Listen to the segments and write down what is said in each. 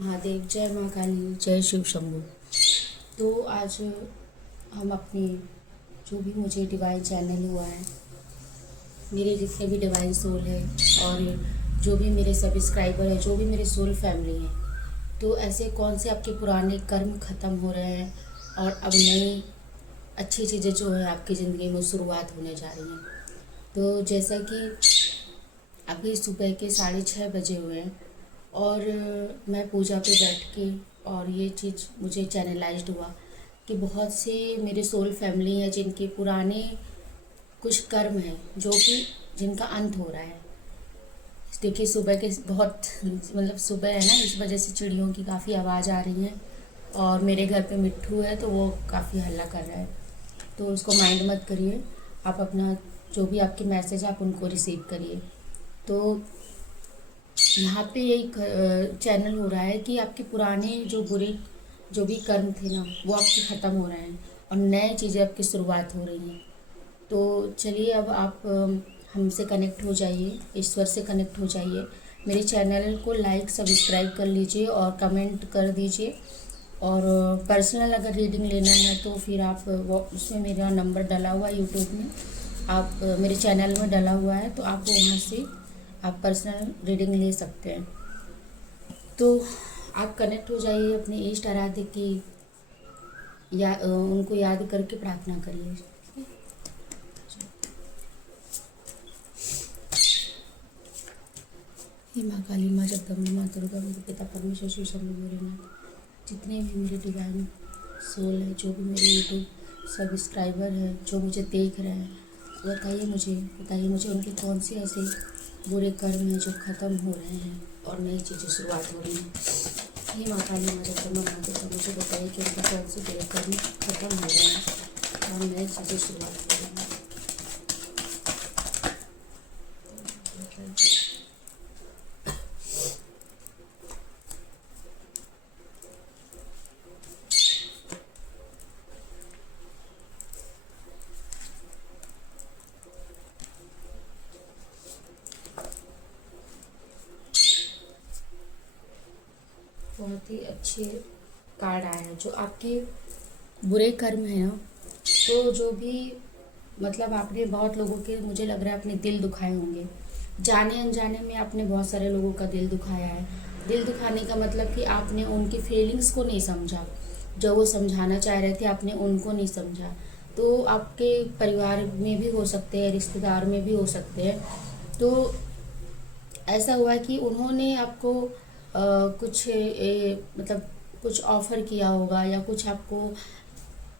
महादेव, जय माँ काली, जय शिव शंभू। तो आज हम अपनी जो भी मुझे डिवाइन चैनल हुआ है, मेरे जितने भी डिवाइन सोल है और जो भी मेरे सब्सक्राइबर है, जो भी मेरे सोल फैमिली हैं, तो ऐसे कौन से आपके पुराने कर्म ख़त्म हो रहे हैं और अब नई अच्छी चीज़ें जो है आपकी ज़िंदगी में शुरुआत होने जा रही हैं। तो जैसा कि अभी सुबह के 6:30 बजे हुए हैं और मैं पूजा पे बैठ के और ये चीज़ मुझे चैनलाइज्ड हुआ कि बहुत से मेरे सोल फैमिली हैं जिनके पुराने कुछ कर्म हैं जो कि जिनका अंत हो रहा है। देखिए सुबह के बहुत मतलब सुबह है ना, इस वजह से चिड़ियों की काफ़ी आवाज़ आ रही है और मेरे घर पे मिट्ठू है तो वो काफ़ी हल्ला कर रहा है, तो उसको माइंड मत करिए। आप अपना जो भी आपके मैसेज आप उनको रिसीव करिए। तो यहाँ पे यही चैनल हो रहा है कि आपके पुराने जो बुरे जो भी कर्म थे ना, वो आपके ख़त्म हो रहे हैं और नए चीज़ें आपकी शुरुआत हो रही हैं। तो चलिए अब आप हमसे कनेक्ट हो जाइए, ईश्वर से कनेक्ट हो जाइए। मेरे चैनल को लाइक सब्सक्राइब कर लीजिए और कमेंट कर दीजिए। और पर्सनल अगर रीडिंग लेना है तो फिर आप वो उसमें मेरा नंबर डला हुआ है यूट्यूब में, आप मेरे चैनल में डला हुआ है, तो आप वहाँ से आप पर्सनल रीडिंग ले सकते हैं। तो आप कनेक्ट हो जाइए अपने इष्ट आराध्य की या उनको याद करके प्रार्थना करिए। हे माँ काली, माँ जगदम्बा, माँ दुर्गा, मेरे पिता परमेश्वर श्री शंभू भोलेनाथ, जितने भी मेरे डिवाइन सोल है, जो भी मेरे यूट्यूब सब्सक्राइबर हैं, जो मुझे देख रहे हैं, बताइए मुझे उनके कौन से ऐसे बुरे कर्म हैं जो ख़त्म हो रहे हैं और नई चीज़ें शुरुआत हो रही हैं। हे माँ काली, माँ जगदम्बा, माँ दुर्गा, मुझे बताइए कि उनके कौन से बुरे कर्म ख़त्म हो रहे हैं और नई चीज़ें शुरुआत हो रही हैं। बहुत ही अच्छे कार्ड आए हैं। जो आपके बुरे कर्म हैं ना, तो जो भी मतलब आपने बहुत लोगों के, मुझे लग रहा है, अपने दिल दुखाए होंगे, जाने अनजाने में आपने बहुत सारे लोगों का दिल दुखाया है। दिल दुखाने का मतलब कि आपने उनकी फीलिंग्स को नहीं समझा, जो वो समझाना चाह रहे थे आपने उनको नहीं समझा। तो आपके परिवार में भी हो सकते हैं, रिश्तेदार में भी हो सकते हैं। तो ऐसा हुआ कि उन्होंने आपको कुछ मतलब कुछ ऑफ़र किया होगा या कुछ आपको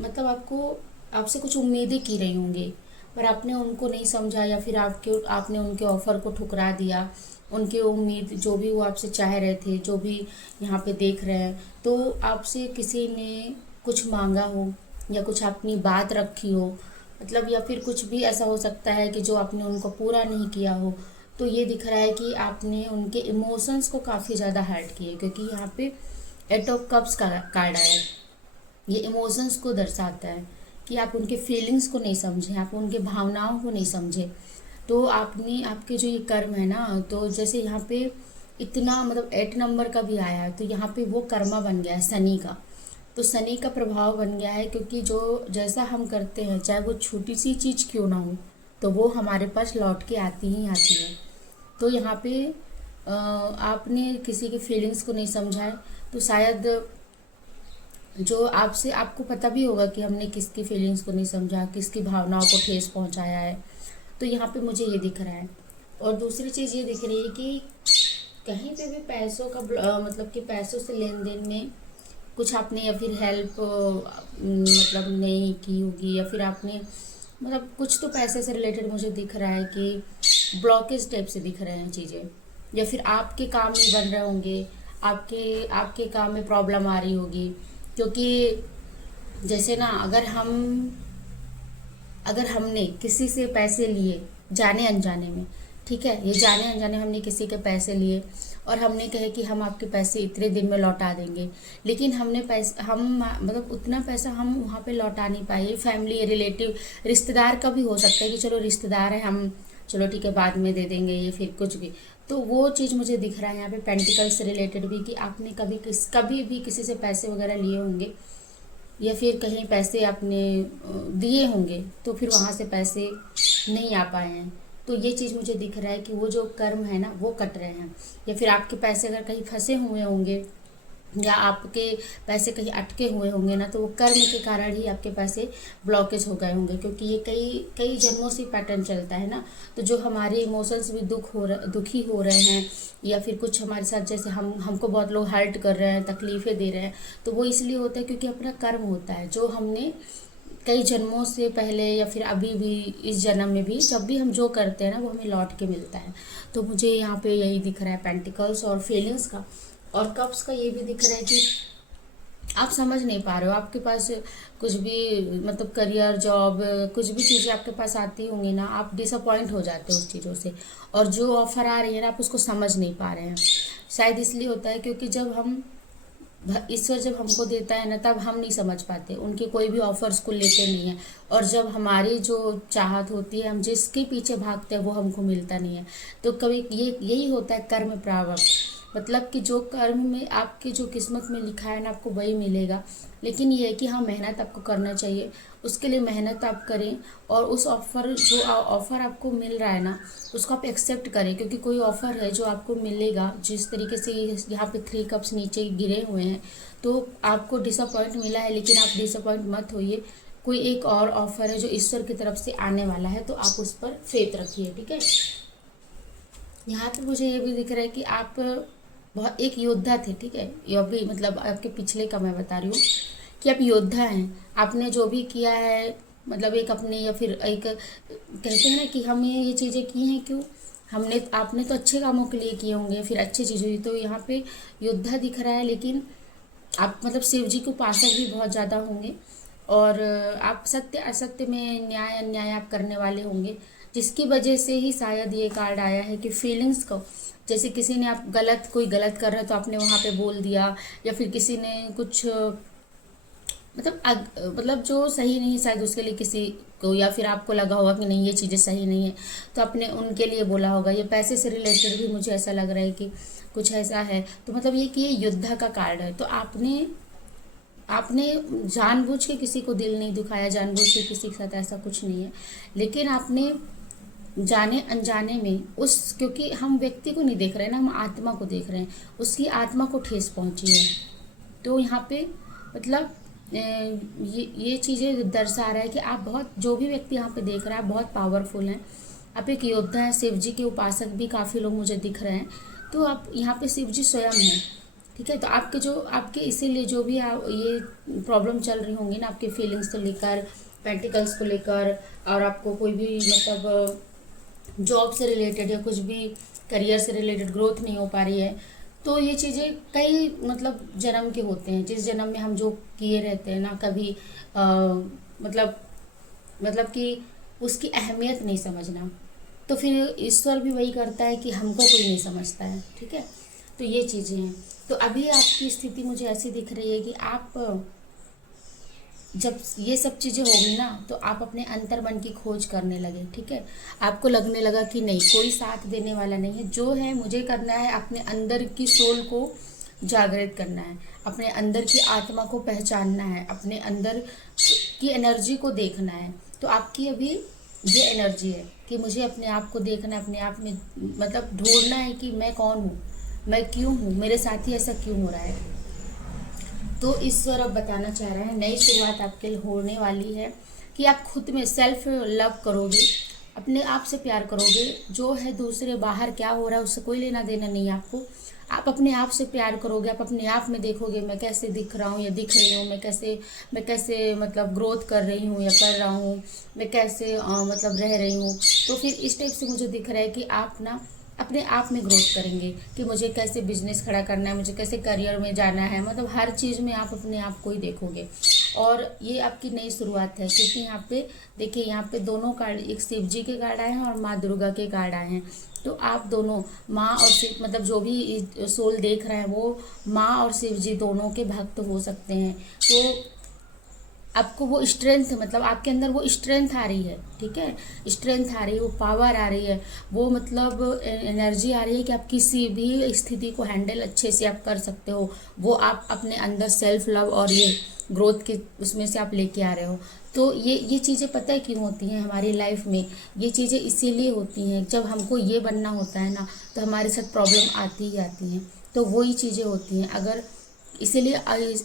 मतलब आपको आपसे कुछ उम्मीदें की रही होंगी, पर आपने उनको नहीं समझा या फिर आपने उनके ऑफ़र को ठुकरा दिया। उनकी उम्मीद जो भी वो आपसे चाह रहे थे, जो भी यहाँ पे देख रहे हैं, तो आपसे किसी ने कुछ मांगा हो या कुछ अपनी बात रखी हो, मतलब या फिर कुछ भी ऐसा हो सकता है कि जो आपने उनको पूरा नहीं किया हो। तो ये दिख रहा है कि आपने उनके इमोशंस को काफ़ी ज़्यादा हर्ट किए, क्योंकि यहाँ पे एट ऑफ कप्स का कार्ड आया है। ये इमोशंस को दर्शाता है कि आप उनके फीलिंग्स को नहीं समझे, आप उनके भावनाओं को नहीं समझे। तो आपने आपके जो ये कर्म है ना, तो जैसे यहाँ पे इतना मतलब 8 नंबर का भी आया है, तो यहाँ पे वो कर्मा बन गया है शनि का। तो शनि का प्रभाव बन गया है, क्योंकि जो जैसा हम करते हैं, चाहे वो छोटी सी चीज़ क्यों ना हो, तो वो हमारे पास लौट के आती ही आती है। तो यहाँ पे आपने किसी की फीलिंग्स को नहीं समझा है, तो शायद जो आपसे आपको पता भी होगा कि हमने किसकी फीलिंग्स को नहीं समझा, किसकी भावनाओं को ठेस पहुंचाया है। तो यहाँ पे मुझे ये दिख रहा है। और दूसरी चीज़ ये दिख रही है कि कहीं पे भी पैसों का मतलब कि पैसों से लेन देन में कुछ आपने या फिर हेल्प मतलब नहीं की होगी, या फिर आपने मतलब कुछ तो पैसे से रिलेटेड मुझे दिख रहा है कि ब्लॉकेज टाइप से दिख रहे हैं चीज़ें, या फिर आपके काम नहीं बन रहे होंगे, आपके आपके काम में प्रॉब्लम आ रही होगी। क्योंकि जैसे ना, अगर हमने किसी से पैसे लिए जाने अनजाने में, ठीक है, ये जाने अनजाने हमने किसी के पैसे लिए और हमने कहे कि हम आपके पैसे इतने दिन में लौटा देंगे, लेकिन हम मतलब उतना पैसा हम वहाँ पे लौटा नहीं पाए। फैमिली रिलेटिव रिश्तेदार का भी हो सकता है कि चलो रिश्तेदार है, हम चलो ठीक है बाद में दे देंगे, ये फिर कुछ भी। तो वो चीज़ मुझे दिख रहा है यहाँ पे पेंटिकल से रिलेटेड भी, कि आपने कभी भी किसी से पैसे वगैरह लिए होंगे, या फिर कहीं पैसे आपने दिए होंगे तो फिर वहाँ से पैसे नहीं आ पाए हैं। तो ये चीज़ मुझे दिख रहा है कि वो जो कर्म है ना वो कट रहे हैं, या फिर आपके पैसे अगर कहीं फंसे हुए होंगे या आपके पैसे कहीं अटके हुए होंगे ना, तो वो कर्म के कारण ही आपके पैसे ब्लॉकेज हो गए होंगे, क्योंकि ये कई कई जन्मों से पैटर्न चलता है ना। तो जो हमारे इमोशंस भी दुखी हो रहे हैं, या फिर कुछ हमारे साथ जैसे हमको बहुत लोग हर्ट कर रहे हैं, तकलीफ़ें दे रहे हैं, तो वो इसलिए होता है क्योंकि अपना कर्म होता है जो हमने कई जन्मों से पहले या फिर अभी भी इस जन्म में भी जब भी हम जो करते हैं ना वो हमें लौट के मिलता है। तो मुझे यहाँ पे यही दिख रहा है पेंटिकल्स और फीलिंग्स का। और कप्स का ये भी दिख रहा है कि आप समझ नहीं पा रहे हो, आपके पास कुछ भी मतलब करियर जॉब कुछ भी चीज़ें आपके पास आती होंगी ना, आप डिसअपॉइंट हो जाते हो उस चीज़ों से, और जो ऑफ़र आ रही है ना आप उसको समझ नहीं पा रहे हैं। शायद इसलिए होता है क्योंकि जब हम ईश्वर जब हमको देता है ना तब हम नहीं समझ पाते, उनके कोई भी ऑफर्स को लेते नहीं है, और जब हमारी जो चाहत होती है हम जिसके पीछे भागते हैं वो हमको मिलता नहीं है। तो कभी यही होता है कर्म प्राप्त, मतलब कि जो कर्म में आपकी जो किस्मत में लिखा है ना आपको वही मिलेगा। लेकिन ये है कि हाँ मेहनत आपको करना चाहिए, उसके लिए मेहनत आप करें, और उस ऑफ़र आपको मिल रहा है ना उसको आप एक्सेप्ट करें, क्योंकि कोई ऑफ़र है जो आपको मिलेगा जिस तरीके से यहाँ पे 3 कप्स नीचे गिरे हुए हैं, तो आपको डिसअपॉइंट मिला है, लेकिन आप डिसअपॉइंट मत होइए। कोई एक और ऑफ़र है जो ईश्वर की तरफ से आने वाला है, तो आप उस पर फेथ रखिए, ठीक है। यहाँ पे मुझे ये भी दिख रहा है कि आप बहुत एक योद्धा थे, ठीक है। ये भी मतलब आपके पिछले का मैं बता रही हूँ कि आप योद्धा हैं, आपने जो भी किया है मतलब एक अपने, या फिर एक कहते हैं ना कि हमने ये चीज़ें की हैं क्यों, आपने तो अच्छे कामों के लिए किए होंगे, फिर अच्छी चीज़ हुई। तो यहाँ पे योद्धा दिख रहा है, लेकिन आप मतलब शिव जी के उपासक भी बहुत ज़्यादा होंगे, और आप सत्य असत्य में न्याय अन्याय आप करने वाले होंगे, जिसकी वजह से ही शायद ये कार्ड आया है कि फीलिंग्स को, जैसे किसी ने आप कोई गलत कर रहा है तो आपने वहाँ पे बोल दिया, या फिर किसी ने कुछ मतलब जो सही नहीं शायद उसके लिए किसी को, या फिर आपको लगा होगा कि नहीं ये चीज़ें सही नहीं है तो आपने उनके लिए बोला होगा। ये पैसे से रिलेटेड भी मुझे ऐसा लग रहा है कि कुछ ऐसा है। तो मतलब ये कि ये योद्धा का कार्ड है, तो आपने आपने जानबूझ के किसी को दिल नहीं दुखाया, जानबूझ के किसी के साथ ऐसा कुछ नहीं है, लेकिन आपने जाने अनजाने में क्योंकि हम व्यक्ति को नहीं देख रहे हैं ना, हम आत्मा को देख रहे हैं, उसकी आत्मा को ठेस पहुंची है। तो यहाँ पे मतलब ये चीज़ें दर्शा रहा है कि आप बहुत, जो भी व्यक्ति यहाँ पे देख रहा है बहुत पावरफुल हैं, आप एक योद्धा हैं, शिव जी के उपासक भी काफ़ी लोग मुझे दिख रहे हैं। तो आप यहाँ पे शिव जी स्वयं हैं, ठीक है। तो आपके इसीलिए जो भी ये प्रॉब्लम चल रही होंगी ना आपके फीलिंग्स को लेकर, पेंटिकल्स को लेकर, और आपको कोई भी मतलब जॉब से रिलेटेड या कुछ भी करियर से रिलेटेड ग्रोथ नहीं हो पा रही है, तो ये चीज़ें कई मतलब जन्म के होते हैं, जिस जन्म में हम जो किए रहते हैं ना कभी मतलब कि उसकी अहमियत नहीं समझना, तो फिर ईश्वर भी वही करता है कि हमको कोई नहीं समझता है, ठीक है। तो ये चीज़ें हैं। तो अभी आपकी स्थिति मुझे ऐसी दिख रही है कि आप जब ये सब चीज़ें होगी ना तो आप अपने अंतर मन की खोज करने लगे, ठीक है। आपको लगने लगा कि नहीं कोई साथ देने वाला नहीं है, जो है मुझे करना है, अपने अंदर की सोल को जागृत करना है, अपने अंदर की आत्मा को पहचानना है, अपने अंदर की एनर्जी को देखना है। तो आपकी अभी ये एनर्जी है कि मुझे अपने आप को देखना है, अपने आप में मतलब ढूंढना है कि मैं कौन हूँ, मैं क्यों हूँ, मेरे साथ ही ऐसा क्यों हो रहा है। तो ईश्वर अब बताना चाह रहे हैं नई शुरुआत आपके लिए होने वाली है, कि आप खुद में सेल्फ लव करोगे, अपने आप से प्यार करोगे। जो है दूसरे बाहर क्या हो रहा है उससे कोई लेना देना नहीं है आपको, आप अपने आप से प्यार करोगे, आप अपने आप में देखोगे मैं कैसे दिख रहा हूँ या दिख रही हूँ, मैं कैसे मतलब ग्रोथ कर रही हूँ या कर रहा हूँ, मैं कैसे मतलब रह रही हूँ। तो फिर इस टाइप से मुझे दिख रहा है कि आप ना अपने आप में ग्रोथ करेंगे, कि मुझे कैसे बिजनेस खड़ा करना है, मुझे कैसे करियर में जाना है, मतलब हर चीज़ में आप अपने आप को ही देखोगे। और ये आपकी नई शुरुआत है, क्योंकि यहाँ पे देखिए यहाँ पे दोनों कार्ड, एक शिव जी के कार्ड आए हैं और माँ दुर्गा के कार्ड आए हैं। तो आप दोनों माँ और शिव मतलब जो भी सोल देख रहे हैं वो माँ और शिव जी दोनों के भक्त हो सकते हैं। तो आपको वो स्ट्रेंथ, मतलब आपके अंदर वो स्ट्रेंथ आ रही है, ठीक है, स्ट्रेंथ आ रही है, वो पावर आ रही है, वो मतलब एनर्जी आ रही है कि आप किसी भी स्थिति को हैंडल अच्छे से आप कर सकते हो। वो आप अपने अंदर सेल्फ लव और ये ग्रोथ के उसमें से आप लेके आ रहे हो। तो ये चीज़ें पता है क्यों होती हैं हमारी लाइफ में? ये चीज़ें इसीलिए होती हैं, जब हमको ये बनना होता है ना, तो हमारे साथ प्रॉब्लम आती ही आती हैं। तो वही चीज़ें होती हैं। अगर इसीलिए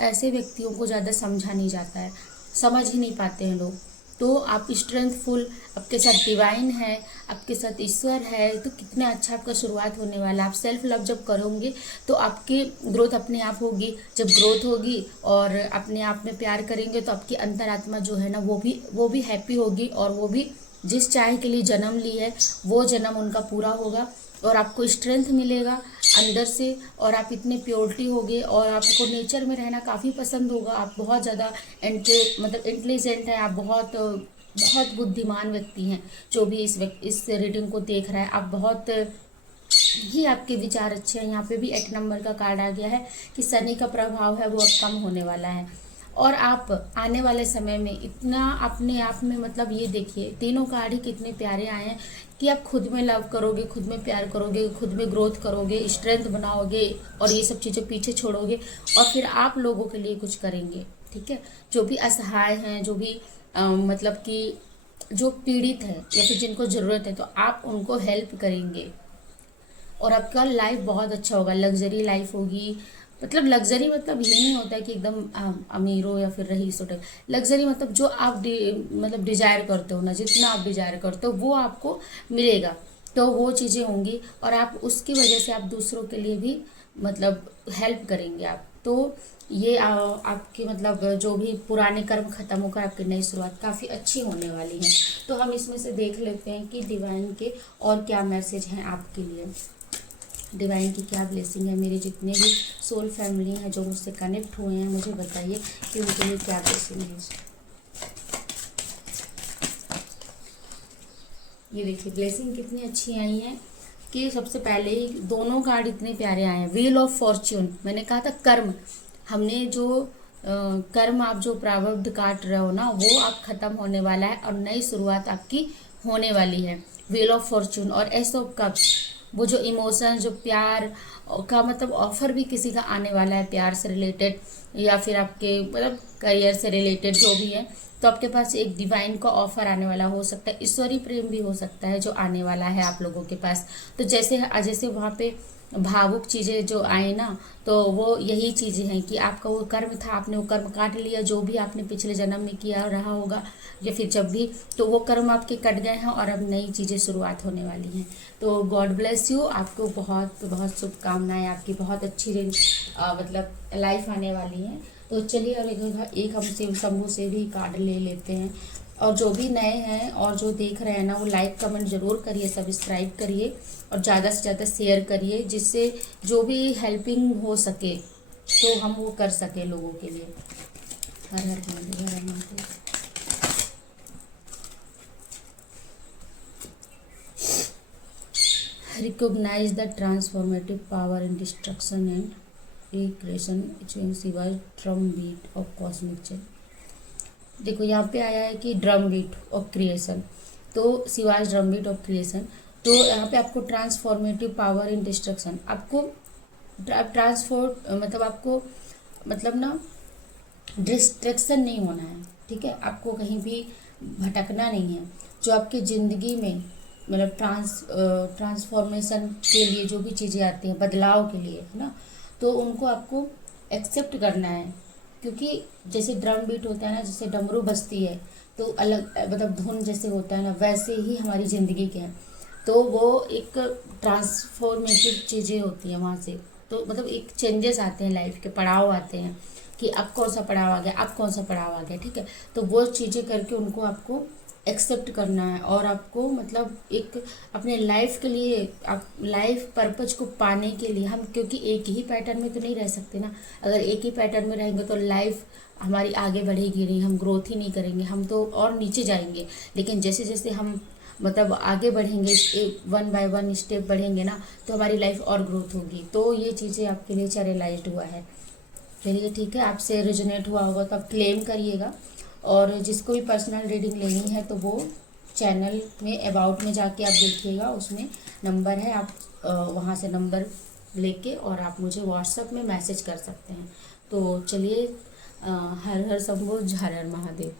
ऐसे व्यक्तियों को ज़्यादा समझा नहीं जाता है, समझ ही नहीं पाते हैं लोग। तो आप स्ट्रेंथफुल, आपके साथ डिवाइन है, आपके साथ ईश्वर है, तो कितना अच्छा आपका शुरुआत होने वाला है। आप सेल्फ लव जब करोगे तो आपकी ग्रोथ अपने आप होगी। जब ग्रोथ होगी और अपने आप में प्यार करेंगे तो आपकी अंतरात्मा जो है ना, वो भी हैप्पी होगी, और वो भी जिस चाह के लिए जन्म ली है वो जन्म उनका पूरा होगा, और आपको स्ट्रेंथ मिलेगा अंदर से, और आप इतने प्योरिटी होगे, और आपको नेचर में रहना काफ़ी पसंद होगा। आप बहुत ज़्यादा मतलब इंटेलिजेंट हैं, आप बहुत बहुत बुद्धिमान व्यक्ति हैं। जो भी इस रीडिंग को देख रहा है, आप बहुत ही आपके विचार अच्छे हैं। यहाँ पे भी 8 नंबर का कार्ड आ गया है कि शनि का प्रभाव है वो अब कम होने वाला है, और आप आने वाले समय में इतना अपने आप में, मतलब ये देखिए तीनों कार्ड ही कितने प्यारे आए हैं कि आप खुद में लव करोगे, खुद में प्यार करोगे, खुद में ग्रोथ करोगे, स्ट्रेंथ बनाओगे, और ये सब चीज़ें पीछे छोड़ोगे, और फिर आप लोगों के लिए कुछ करेंगे, ठीक है। जो भी असहाय हैं, जो भी मतलब कि जो पीड़ित है या फिर जिनको ज़रूरत है, तो आप उनको हेल्प करेंगे, और आपका लाइफ बहुत अच्छा होगा, लग्जरी लाइफ होगी। मतलब लग्जरी मतलब ये नहीं होता है कि एकदम अमीर हो या फिर रईस हो टाइप। लग्जरी मतलब जो आप मतलब डिजायर करते हो ना, जितना आप डिजायर करते हो वो आपको मिलेगा। तो वो चीज़ें होंगी, और आप उसकी वजह से आप दूसरों के लिए भी मतलब हेल्प करेंगे आप। तो ये आपके मतलब जो भी पुराने कर्म खत्म होकर आपकी नई शुरुआत काफ़ी अच्छी होने वाली है। तो हम इसमें से देख लेते हैं कि डिवाइन के और क्या मैसेज हैं आपके लिए। डिवाइन की क्या ब्लेसिंग है। मेरे जितने भी सोल फैमिली हैं जो मुझसे कनेक्ट हुए हैं, मुझे बताइए कि उनके लिए क्या ब्लेसिंग है। ये देखिए ब्लेसिंग कितनी अच्छी आई है कि सबसे पहले ही दोनों कार्ड इतने प्यारे आए हैं। व्हील ऑफ फॉर्च्यून, मैंने कहा था कर्म, हमने जो कर्म आप जो प्रारब्ध काट रहे हो ना, वो आप खत्म होने वाला है, और नई शुरुआत आपकी होने वाली है। व्हील ऑफ फॉर्च्यून और एस ऑफ कप्स, वो जो इमोशन, जो प्यार का मतलब ऑफर भी किसी का आने वाला है, प्यार से रिलेटेड या फिर आपके मतलब करियर से रिलेटेड जो भी है। तो आपके पास एक डिवाइन का ऑफर आने वाला हो सकता है, ईश्वरीय प्रेम भी हो सकता है जो आने वाला है आप लोगों के पास। तो जैसे जैसे वहाँ पे भावुक चीज़ें जो आए ना, तो वो यही चीज़ें हैं कि आपका वो कर्म था, आपने वो कर्म काट लिया, जो भी आपने पिछले जन्म में किया रहा होगा या फिर जब भी, तो वो कर्म आपके कट गए हैं, और अब नई चीज़ें शुरुआत होने वाली हैं। तो गॉड ब्लेस यू, आपको बहुत बहुत शुभकामनाएं, आपकी बहुत अच्छी मतलब लाइफ आने वाली है। तो चलिए और एक हम शिव शंभू से भी कार्ड ले लेते हैं। और जो भी नए हैं और जो देख रहे हैं ना, वो लाइक कमेंट ज़रूर करिए, सब्सक्राइब करिए, और ज़्यादा से ज़्यादा शेयर करिए, जिससे जो भी हेल्पिंग हो सके तो हम वो कर सके लोगों के लिए। हर हर महादेव, हर हर Mahadev. Recognize the transformative power in destruction and recreation in Shiva's drum beat of cosmic chain। देखो यहाँ पे आया है कि ड्रम बीट ऑफ क्रिएशन, तो Shiva's drum beat of creation. तो यहाँ पे आपको ट्रांसफॉर्मेटिव पावर इन डिस्ट्रक्शन, आपको मतलब आपको मतलब ना डिस्ट्रैक्शन नहीं होना है, ठीक है। आपको कहीं भी भटकना नहीं है। जो आपकी ज़िंदगी में मतलब ट्रांसफॉर्मेशन के लिए जो भी चीज़ें आती हैं, बदलाव के लिए, है ना, तो उनको आपको एक्सेप्ट करना है। क्योंकि जैसे ड्रम बीट होता है ना, जैसे डमरू बजती है, तो अलग मतलब धुन जैसे होता है ना, वैसे ही हमारी ज़िंदगी के हैं। तो वो एक ट्रांसफॉर्मेटिव चीज़ें होती हैं वहाँ से। तो मतलब एक चेंजेस आते हैं, लाइफ के पड़ाव आते हैं कि अब कौन सा पड़ाव आ गया, अब कौन सा पड़ाव आ गया, ठीक है। तो वो चीज़ें करके उनको आपको एक्सेप्ट करना है, और आपको मतलब एक अपने लाइफ के लिए, आप लाइफ पर्पज को पाने के लिए, हम क्योंकि एक ही पैटर्न में तो नहीं रह सकते ना। अगर एक ही पैटर्न में रहेंगे तो लाइफ हमारी आगे बढ़ेगी नहीं, हम ग्रोथ ही नहीं करेंगे, हम तो और नीचे जाएंगे। लेकिन जैसे जैसे हम मतलब आगे बढ़ेंगे, वन बाय वन स्टेप बढ़ेंगे ना, तो हमारी लाइफ और ग्रोथ होगी। तो ये चीज़ें आपके लिए रियलाइज्ड हुआ है। चलिए ठीक है, आपसे रिजोनेट हुआ होगा तो आप क्लेम करिएगा। और जिसको भी पर्सनल रीडिंग लेनी है तो वो चैनल में अबाउट में जाके आप देखिएगा, उसमें नंबर है, आप वहाँ से नंबर लेके और आप मुझे व्हाट्सएप में मैसेज कर सकते हैं। तो चलिए, हर हर शंभो, हर हर महादेव।